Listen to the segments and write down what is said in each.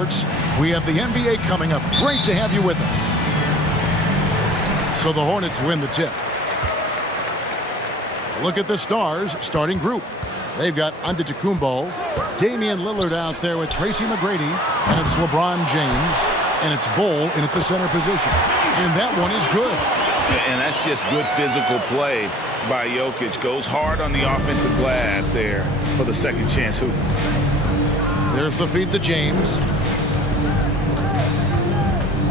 We have the NBA coming up. Great to have you with us. So the Hornets win the tip. Look at the Stars starting group. They've got Antetokounmpo, Damian Lillard out there with Tracy McGrady, and it's LeBron James, and it's Bull in at the center position. And that one is good. And that's just good physical play by Jokic. Goes hard on the offensive glass there for the second chance hoop. There's the feed to James.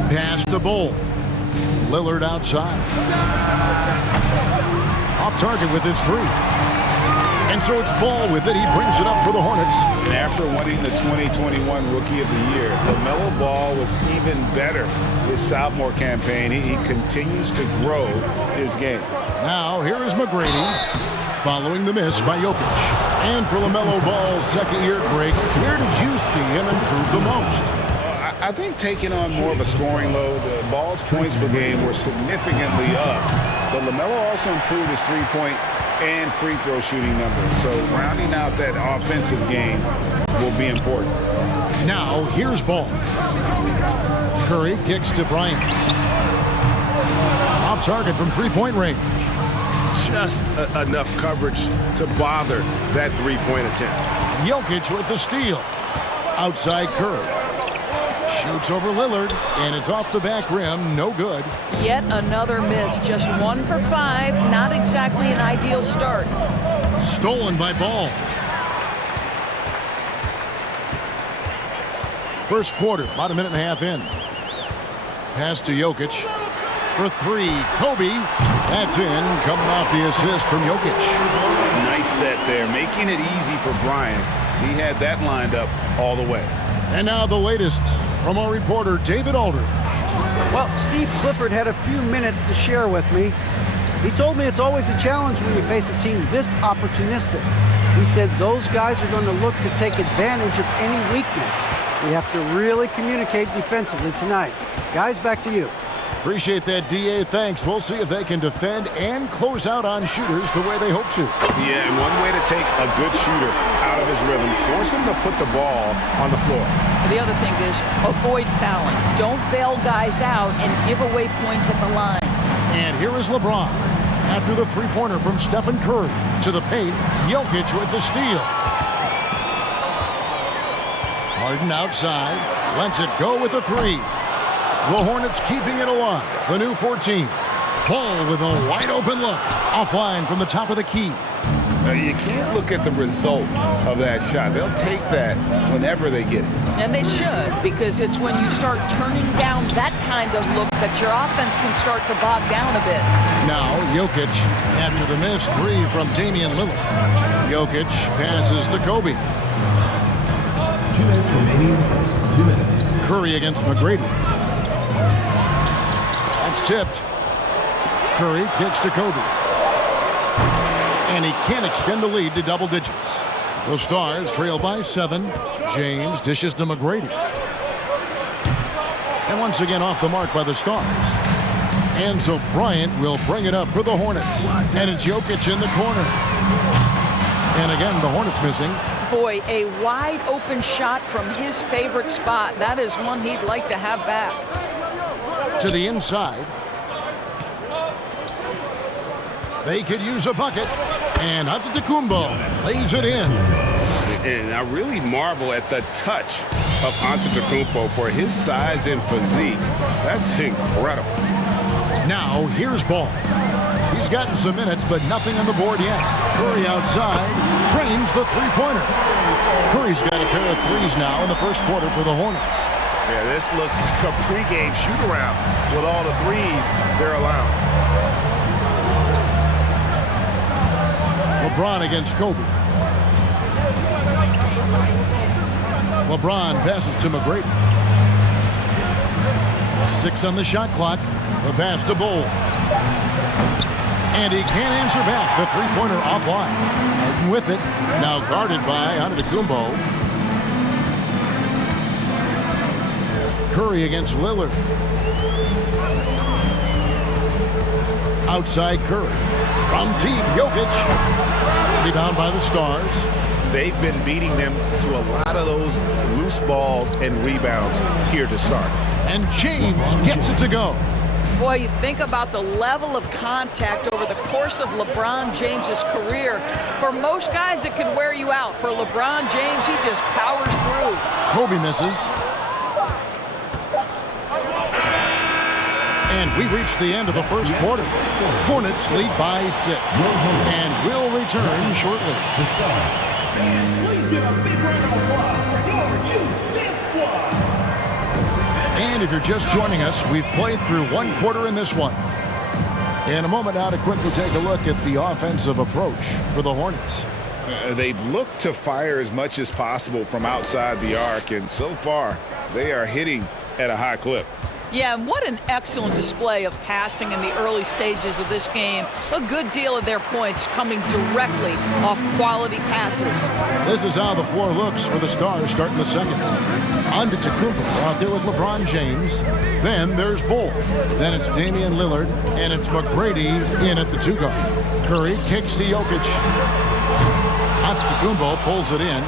Pass to Bull. Lillard outside. Off target with his three. And so it's Ball with it. He brings it up for the Hornets. And after winning the 2021 Rookie of the Year, LaMelo Ball was even better this sophomore campaign. He continues to grow his game. Now here is McGrady following the miss by Jokic. And for LaMelo Ball's second-year break, where did you see him improve the most? I think taking on more of a scoring load, Ball's points per game were significantly up. But LaMelo also improved his three-point and free throw shooting numbers. So rounding out that offensive game will be important. Now here's Ball. Curry kicks to Bryant. Off target from three-point range. Just enough coverage to bother that three-point attempt. Jokic with the steal. Outside Curry. Shoots over Lillard, and it's off the back rim. No good. Yet another miss. Just 1 for 5. Not exactly an ideal start. Stolen by Ball. First quarter, about a minute and a half in. Pass to Jokic. For three, Kobe. That's in, coming off the assist from Jokic. Nice set there, making it easy for Bryant. He had that lined up all the way. And now the latest from our reporter, David Aldridge. Well, Steve Clifford had a few minutes to share with me. He told me it's always a challenge when you face a team this opportunistic. He said those guys are going to look to take advantage of any weakness. We have to really communicate defensively tonight. Guys, back to you. Appreciate that, D.A. Thanks. We'll see if they can defend and close out on shooters the way they hope to. Yeah, and one way to take a good shooter out of his rhythm, force him to put the ball on the floor. The other thing is avoid fouling. Don't bail guys out and give away points at the line. And here is LeBron. After the three-pointer from Stephen Curry to the paint, Jokic with the steal. Harden outside, lets it go with the three. The Hornets keeping it alive. The new 14. Ball with a wide-open look. Offline from the top of the key. You can't look at the result of that shot. They'll take that whenever they get it. And they should, because it's when you start turning down that kind of look that your offense can start to bog down a bit. Now Jokic after the missed three from Damian Lillard. Jokic passes to Kobe. 2 minutes remaining. 2 minutes. Curry against McGrady. That's tipped. Curry kicks to Kobe. And he can't extend the lead to double digits. The Stars trail by 7. James dishes to McGrady. And once again off the mark by the Stars. And so Bryant will bring it up for the Hornets. And it's Jokic in the corner. And again, the Hornets missing. Boy, a wide open shot from his favorite spot. That is one he'd like to have back. To the inside. They could use a bucket. And Antetokounmpo lays it in. And I really marvel at the touch of Antetokounmpo for his size and physique. That's incredible. Now here's Ball. He's gotten some minutes, but nothing on the board yet. Curry outside, trains the three-pointer. Curry's got a pair of threes now in the first quarter for the Hornets. Yeah, this looks like a pregame shoot-around with all the threes they're allowed. LeBron against Kobe. LeBron passes to McGrady. 6 on the shot clock. The pass to Bull. And he can't answer back. The three-pointer offline. Harden with it. Now guarded by Antetokounmpo. Curry against Lillard. Outside Curry. From deep, Jokic. Rebound by the Stars. they've been beating them to a lot of those loose balls and rebounds here to start. And James gets it to go. Boy, you think about the level of contact over the course of LeBron James's career. For most guys, it can wear you out. For LeBron James, he just powers through. Kobe misses. And we reach the end of the first quarter. Hornets lead by 6. And we'll return shortly. Please give a big round of applause for your youth dance squad. And if you're just joining us, we've played through one quarter in this one. In a moment now to quickly take a look at the offensive approach for the Hornets. They've looked to fire as much as possible from outside the arc, and so far they are hitting at a high clip. Yeah, and what an excellent display of passing in the early stages of this game. A good deal of their points coming directly off quality passes. This is how the floor looks for the Stars starting the second. Antetokounmpo out there with LeBron James. Then there's Bull. Then it's Damian Lillard, and it's McGrady in at the 2 guard. Curry kicks to Jokic. Antetokounmpo pulls it in.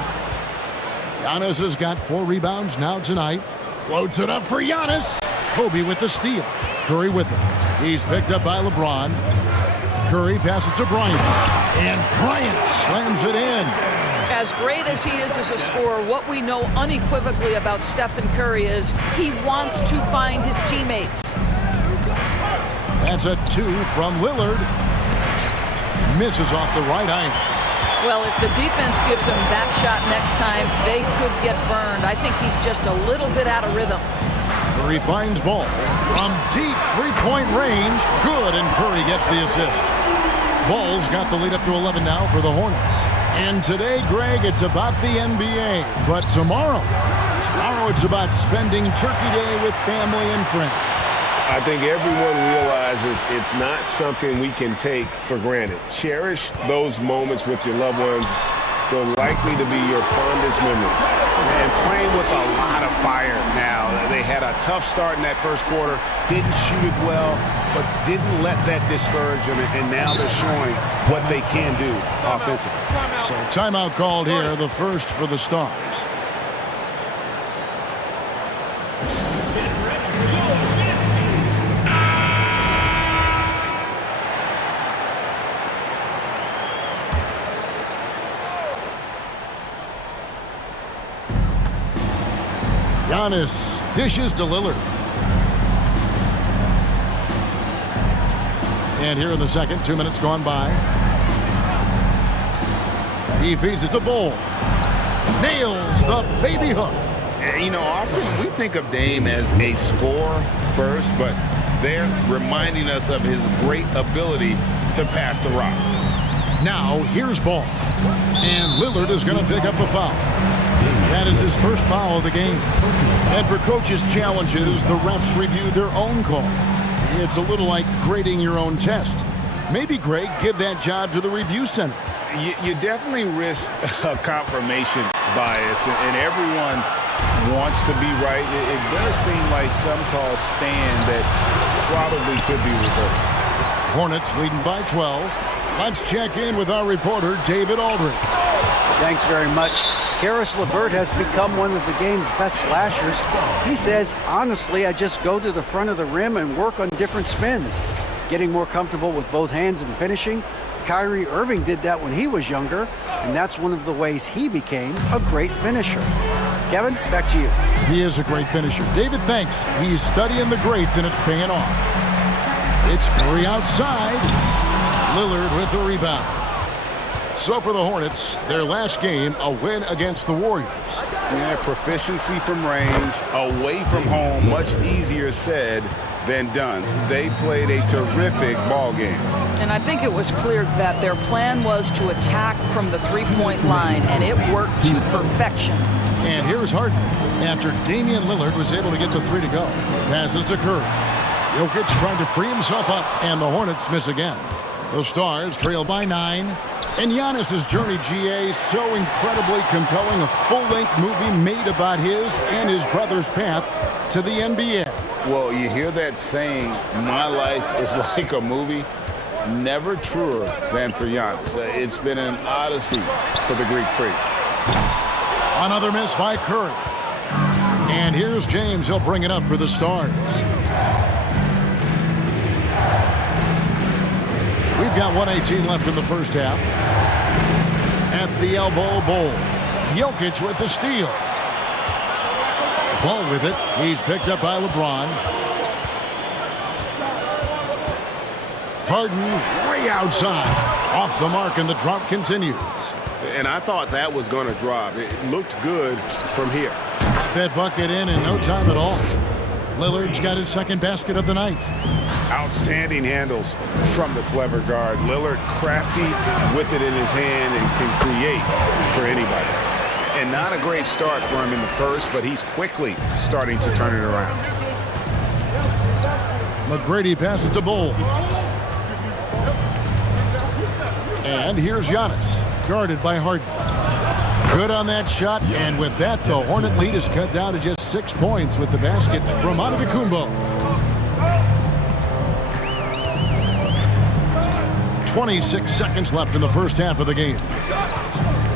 Giannis has got 4 rebounds now tonight. Floats it up for Giannis. Kobe with the steal. Curry with it. He's picked up by LeBron. Curry passes to Bryant. And Bryant slams it in. As great as he is as a scorer, what we know unequivocally about Stephen Curry is he wants to find his teammates. That's a 2 from Lillard. Misses off the right eye. Well, if the defense gives him that shot next time, they could get burned. I think he's just a little bit out of rhythm. Curry finds Ball from deep 3-point range. Good, and Curry gets the assist. Ball's got the lead up to 11 now for the Hornets. And today, Greg, it's about the NBA. But tomorrow it's about spending Turkey Day with family and friends. I think everyone realizes it's not something we can take for granted. Cherish those moments with your loved ones. They're likely to be your fondest memories. And playing with a lot of fire now. They had a tough start in that first quarter, didn't shoot it well, but didn't let that discourage them, and now they're showing what they can do offensively. So timeout called here, the first for the Stars. Giannis dishes to Lillard. And here in the second, 2 minutes gone by. He feeds it to Bull. Nails the baby hook. You know, often we think of Dame as a scorer first, but they're reminding us of his great ability to pass the rock. Now, here's Ball. And Lillard is going to pick up a foul. That is his first foul of the game. And for coaches' challenges, the refs review their own call. It's a little like grading your own test. Maybe, Greg, give that job to the review center. You definitely risk a confirmation bias, and everyone wants to be right. It does seem like some calls stand that probably could be reversed. Hornets leading by 12. Let's check in with our reporter, David Aldridge. Thanks very much. Karis LeVert has become one of the game's best slashers. He says, honestly, I just go to the front of the rim and work on different spins. Getting more comfortable with both hands and finishing. Kyrie Irving did that when he was younger, and that's one of the ways he became a great finisher. Kevin, back to you. He is a great finisher. David, thanks. He's studying the greats, and it's paying off. It's Curry outside. Lillard with the rebound. So for the Hornets, their last game, a win against the Warriors. Yeah, proficiency from range, away from home, much easier said than done. They played a terrific ball game. And I think it was clear that their plan was to attack from the three-point line, and it worked to perfection. And here's Harden after Damian Lillard was able to get the 3 to go. Passes to Curry. Jokic trying to free himself up, and the Hornets miss again. The Stars trail by 9. And Giannis' journey, GA, so incredibly compelling. A full-length movie made about his and his brother's path to the NBA. Well, you hear that saying, my life is like a movie. Never truer than for Giannis. It's been an odyssey for the Greek freak. Another miss by Curry. And here's James. He'll bring it up for the Stars. We've got 1:18 left in the first half. At the elbow, Bull. Jokic with the steal. Ball with it. He's picked up by LeBron. Harden way outside. Off the mark, and the drop continues. And I thought that was going to drop. It looked good from here. That bucket in no time at all. Lillard's got his second basket of the night. Outstanding handles from the clever guard. Lillard crafty with it in his hand and can create for anybody. And not a great start for him in the first, but he's quickly starting to turn it around. McGrady passes to Bull. And here's Giannis, guarded by Harden. Good on that shot, and with that, the Hornet lead is cut down to just 6 points with the basket from Antetokounmpo. 26 seconds left in the first half of the game.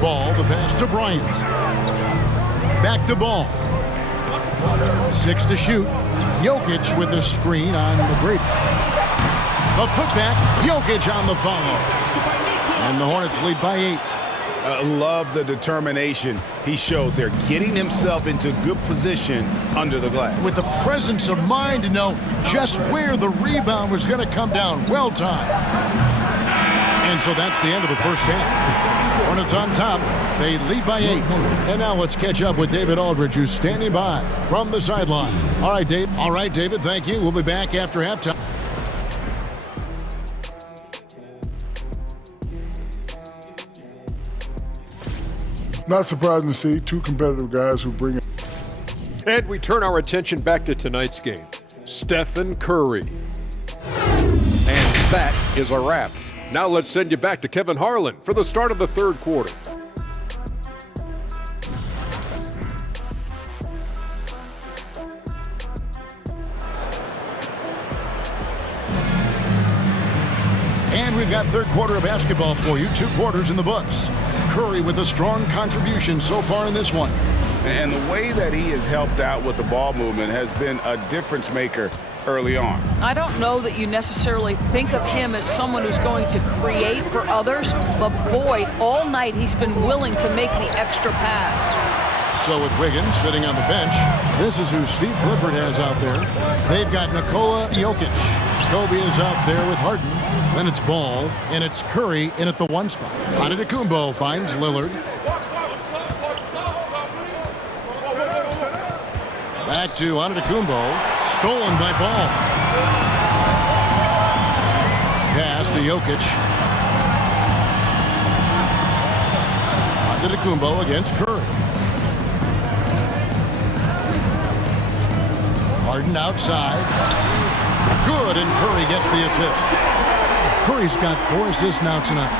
Ball, the pass to Bryant. Back to Ball. 6 to shoot. Jokic with a screen on McGrady. A putback, Jokic on the follow. And the Hornets lead by 8. Love the determination he showed there, getting himself into good position under the glass. With the presence of mind to know just where the rebound was going to come down. Well timed. And so that's the end of the first half. Hornets on top. They lead by 8. And now let's catch up with David Aldridge, who's standing by from the sideline. All right, David, thank you. We'll be back after halftime. Not surprising to see two competitive guys who bring it. And we turn our attention back to tonight's game. Stephen Curry. And that is a wrap. Now let's send you back to Kevin Harlan for the start of the third quarter. And we've got third quarter of basketball for you. 2 quarters in the books. Curry with a strong contribution so far in this one. And the way that he has helped out with the ball movement has been a difference maker early on. I don't know that you necessarily think of him as someone who's going to create for others, but boy, all night he's been willing to make the extra pass. So with Wiggins sitting on the bench, this is who Steve Clifford has out there. They've got Nikola Jokic. Kobe is out there with Harden. Then it's Ball, and it's Curry in at the 1 spot. Antetokounmpo finds Lillard. Back to Antetokounmpo. Stolen by Ball. Pass to Jokic. Antetokounmpo against Curry. Harden outside. Good, and Curry gets the assist. Curry's got 4 assists now tonight.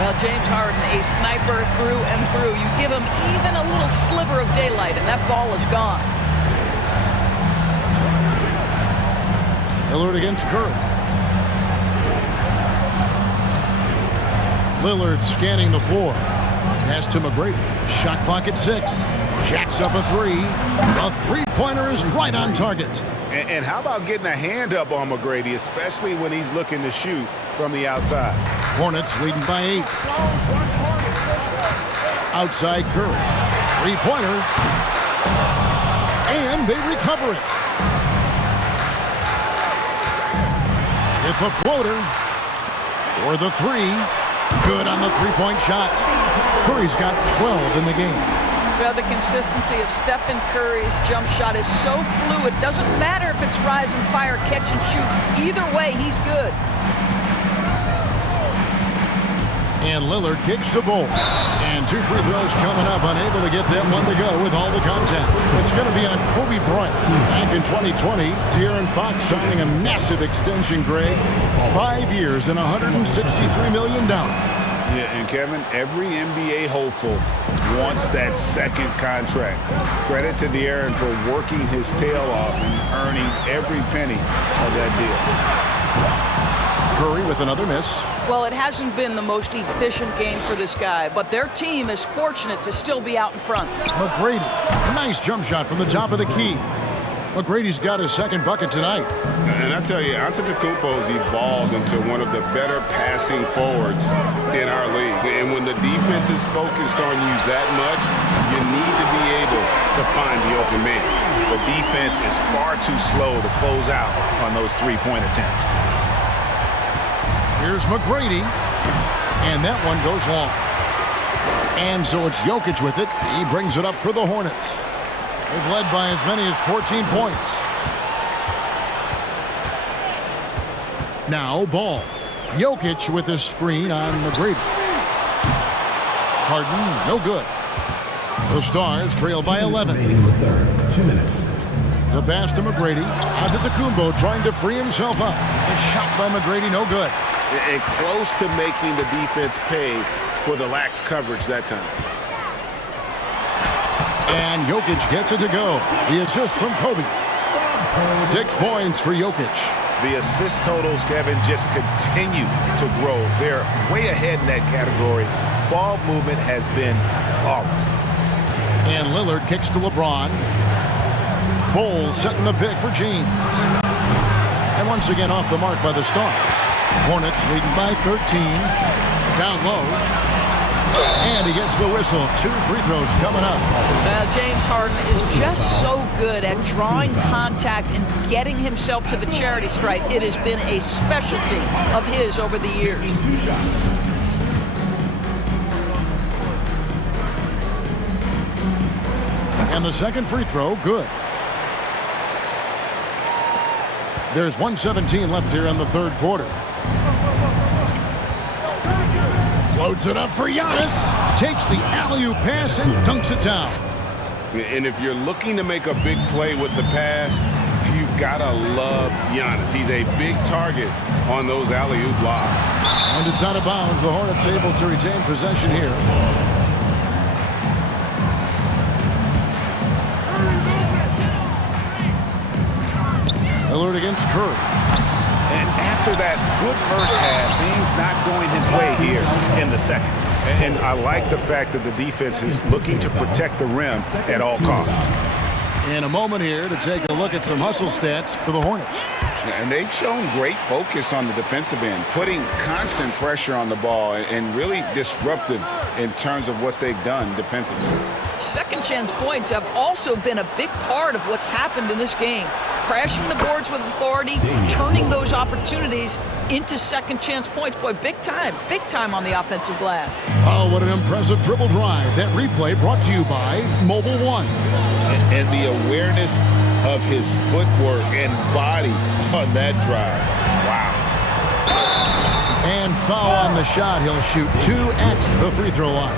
Well, James Harden, a sniper through and through. You give him even a little sliver of daylight, and that ball is gone. Lillard against Curry. Lillard scanning the floor. Pass to McGrady. Shot clock at 6. Jacks up a 3. A three-pointer is right on target. And how about getting a hand up on McGrady, especially when he's looking to shoot from the outside? Hornets leading by 8. Outside Curry. Three-pointer. And they recover it. Hit the floater. Or the 3. Good on the three-point shot. Curry's got 12 in the game. Well, the consistency of Stephen Curry's jump shot is so fluid. Doesn't matter if it's rise and fire, catch and shoot. Either way, he's good. And Lillard kicks the ball. And 2 free throws coming up. Unable to get that one to go with all the contact. It's going to be on Kobe Bryant. Back in 2020, De'Aaron Fox signing a massive extension, Greg. 5 years and $163 million. Yeah, and Kevin, every NBA hopeful wants that second contract. Credit to De'Aaron for working his tail off and earning every penny of that deal. Curry with another miss. Well, it hasn't been the most efficient game for this guy, but their team is fortunate to still be out in front. McGrady, a nice jump shot from the top of the key. McGrady's got his second bucket tonight. And I tell you, Antetokounmpo's evolved into one of the better passing forwards in our league. And when the defense is focused on you that much, you need to be able to find the open man. The defense is far too slow to close out on those three-point attempts. Here's McGrady, and that one goes long. And so it's Jokic with it. He brings it up for the Hornets. They've led by as many as 14 points. Now Ball. Jokic with a screen on McGrady. Harden, no good. The Stars trail by 11. 2 minutes. The pass to McGrady. Antetokounmpo trying to free himself up. The shot by McGrady, no good. And close to making the defense pay for the lax coverage that time. And Jokic gets it to go. The assist from Kobe. 6 points for Jokic. The assist totals, Kevin, just continue to grow. They're way ahead in that category. Ball movement has been flawless. And Lillard kicks to LeBron. Bowles setting the pick for James. And once again off the mark by the Stars. Hornets leading by 13. Down low. And he gets the whistle. 2 free throws coming up. James Harden is just so good at drawing contact and getting himself to the charity stripe. It has been a specialty of his over the years. And the second free throw, good. There's 1:17 left here in the third quarter. Floats it up for Giannis. Takes the alley-oop pass and dunks it down. And if you're looking to make a big play with the pass, you've got to love Giannis. He's a big target on those alley-oop lobs. And it's out of bounds. The Hornets able to retain possession here. Lillard against Curry. And after that good first half, things not going his way here in the second. And I like the fact that the defense is looking to protect the rim at all costs. In a moment here to take a look at some hustle stats for the Hornets. And they've shown great focus on the defensive end, putting constant pressure on the ball and really disruptive in terms of what they've done defensively. Second chance points have also been a big part of what's happened in this game. Crashing the boards with authority, turning those opportunities into second chance points. Boy, big time on the offensive glass. Oh, what an impressive dribble drive. That replay brought to you by Mobile One. And the awareness of his footwork and body on that drive. Wow. And foul on the shot. He'll shoot 2 at the free throw line.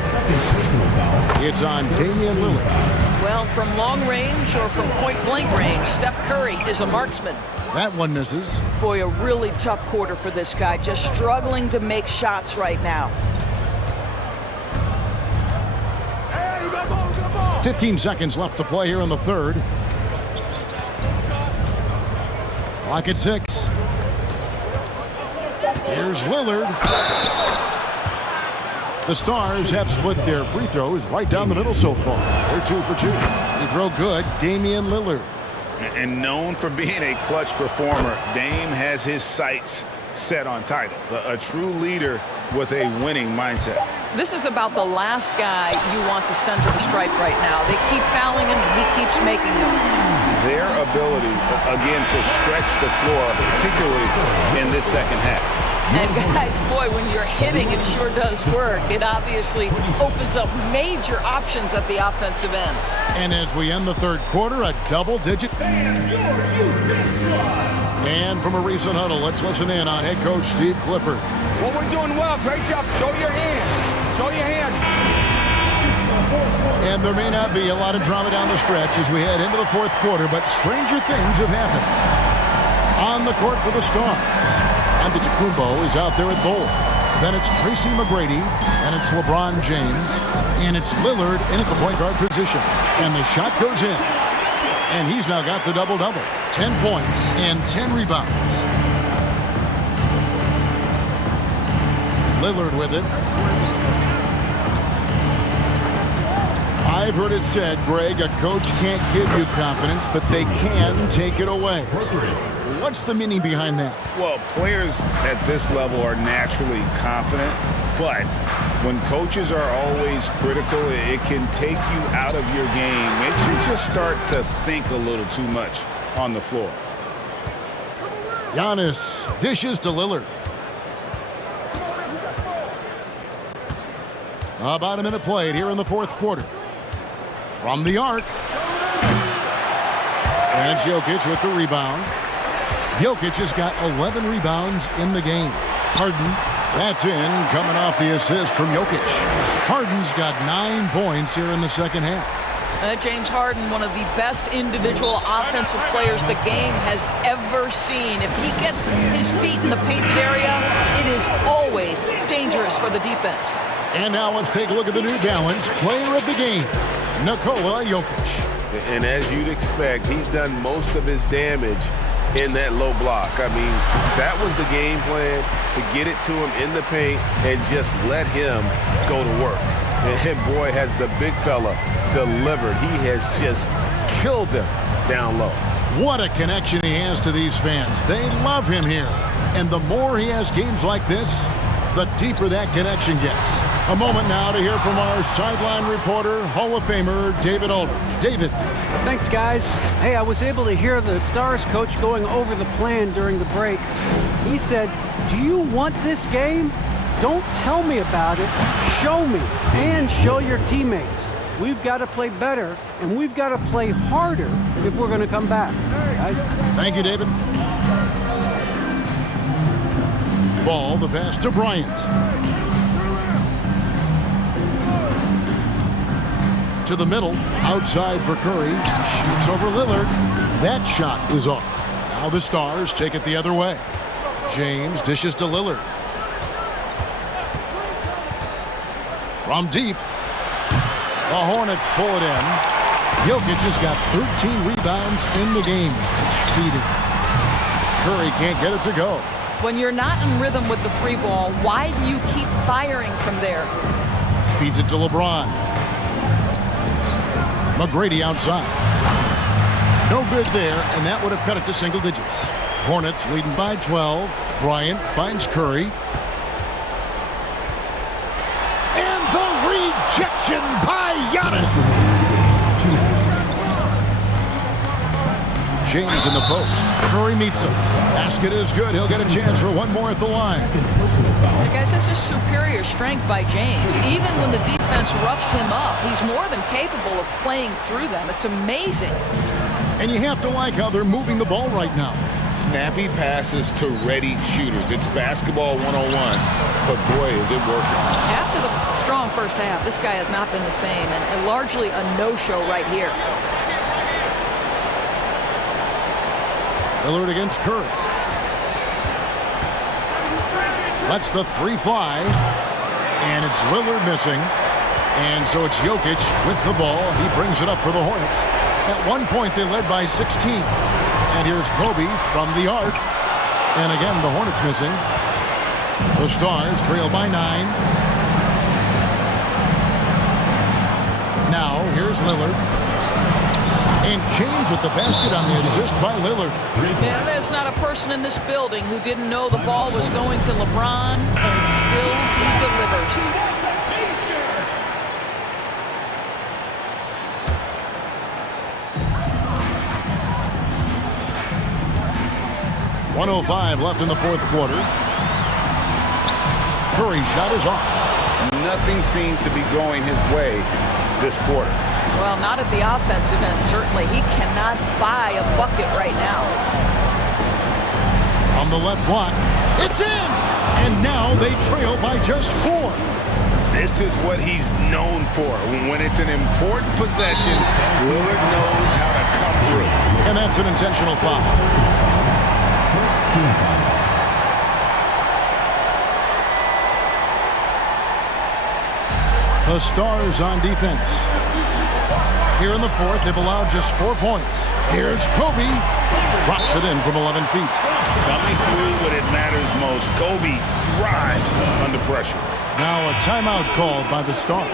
It's on Damian Lillard. Well, from long range or from point-blank range, Steph Curry is a marksman. That one misses. Boy, a really tough quarter for this guy, just struggling to make shots right now. 15 seconds left to play here in the third. Clock at 6. Here's Lillard. The Stars have split their free throws right down the middle so far. They're 2 for 2. Free throw good, Damian Lillard. And known for being a clutch performer, Dame has his sights set on titles. A true leader with a winning mindset. This is about the last guy you want to send to the stripe right now. They keep fouling him, and he keeps making them. Their ability, again, to stretch the floor, particularly in this second half. And guys, boy, when you're hitting, it sure does work. It obviously opens up major options at the offensive end. And as we end the third quarter, a double-digit. And from a recent huddle, let's listen in on head coach Steve Clifford. Well, we're doing well. Great job. Show your hands. Show your hands. And there may not be a lot of drama down the stretch as we head into the fourth quarter, but stranger things have happened. On the court for the Stars. Antetokounmpo is out there at goal. Then it's Tracy McGrady, and it's LeBron James, and it's Lillard in at the point guard position. And the shot goes in. And he's now got the double-double. 10 points and 10 rebounds. Lillard with it. I've heard it said, Greg, a coach can't give you confidence, but they can take it away. What's the meaning behind that? Well, players at this level are naturally confident, but when coaches are always critical, it can take you out of your game. Makes you just start to think a little too much on the floor. Giannis dishes to Lillard. About a minute played here in the fourth quarter. From the arc. And it's Jokic with the rebound. Jokic has got 11 rebounds in the game. Harden, that's in, coming off the assist from Jokic. Harden's got 9 points here in the second half. James Harden, one of the best individual offensive players the game has ever seen. If he gets his feet in the painted area, it is always dangerous for the defense. And now let's take a look at the New Balance player of the game, Nikola Jokic. And as you'd expect, he's done most of his damage in that low block. I mean, that was the game plan, to get it to him in the paint and just let him go to work. And boy, has the big fella delivered. He has just killed them down low. What a connection he has to these fans. They love him here. And the more he has games like this, the deeper that connection gets. A moment now to hear from our sideline reporter, Hall of Famer, David Aldridge. David. Thanks, guys. Hey, I was able to hear the Stars coach going over the plan during the break. He said, do you want this game? Don't tell me about it. Show me and show your teammates. We've got to play better, and we've got to play harder if we're going to come back. Guys. Thank you, David. Ball, the pass to Bryant. To the middle, outside for Curry. Shoots over Lillard. That shot is off. Now the Stars take it the other way. James dishes to Lillard. From deep. The Hornets pull it in. Jokic has got 13 rebounds in the game. Seeding. Curry can't get it to go. When you're not in rhythm with the free ball, why do you keep firing from there? Feeds it to LeBron. McGrady outside. No good there, and that would have cut it to single digits. Hornets leading by 12. Bryant finds Curry. And the rejection by Giannis. James in the post. Curry meets him. Basket is good. He'll get a chance for one more at the line. Guys, that's just superior strength by James. Even when the defense roughs him up, he's more than capable of playing through them. It's amazing. And you have to like how they're moving the ball right now. Snappy passes to ready shooters. It's basketball 101, but boy, is it working. After the strong first half, this guy has not been the same, and largely a no-show right here. Lillard against Curry. Lets the three fly. And it's Lillard missing. And so it's Jokic with the ball. He brings it up for the Hornets. At one point, they led by 16. And here's Kobe from the arc. And again, the Hornets missing. The Stars trail by 9. Now, here's Lillard. And James with the basket on the assist by Lillard. And there's not a person in this building who didn't know the ball was going to LeBron, and still he delivers. .105 left in the fourth quarter. Curry's shot is off. Nothing seems to be going his way this quarter. Well, not at the offensive end, certainly. He cannot buy a bucket right now. On the left block, it's in! And now they trail by just 4. This is what he's known for. When it's an important possession, Lillard knows how to come through. And that's an intentional foul. The Stars on defense. Here in the fourth, they've allowed just 4 points. Here's Kobe. Drops it in from 11 feet. Coming through when it matters most. Kobe thrives under pressure. Now a timeout called by the Stars.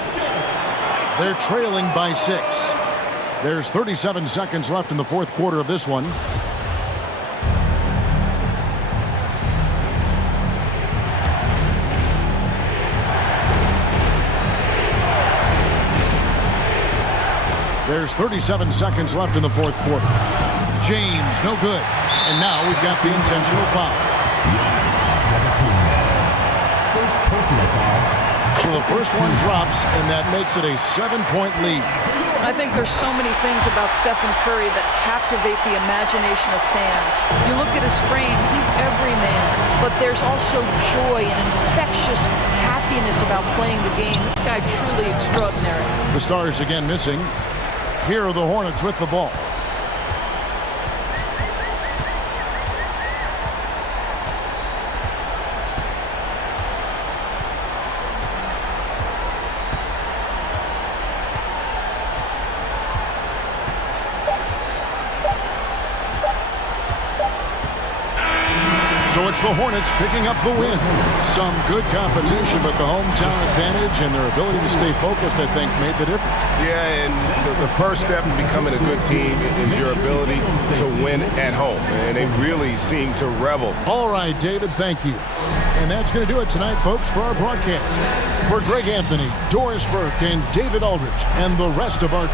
They're trailing by 6. There's 37 seconds left in the fourth quarter of this one. There's 37 seconds left in the fourth quarter. James, no good. And now we've got the intentional foul. So the first one drops, and that makes it a 7-point lead. I think there's so many things about Stephen Curry that captivate the imagination of fans. You look at his frame, he's every man, but there's also joy and infectious happiness about playing the game. This guy truly extraordinary. The Stars again missing. Here are the Hornets with the ball. So it's the Hornets picking up the win. Some good competition, but the hometown advantage and their ability to stay focused, I think, made the difference. Yeah, and the first step in becoming a good team is your ability to win at home. And they really seem to revel. All right, David, thank you. And that's going to do it tonight, folks, for our broadcast. For Greg Anthony, Doris Burke, and David Aldridge, and the rest of our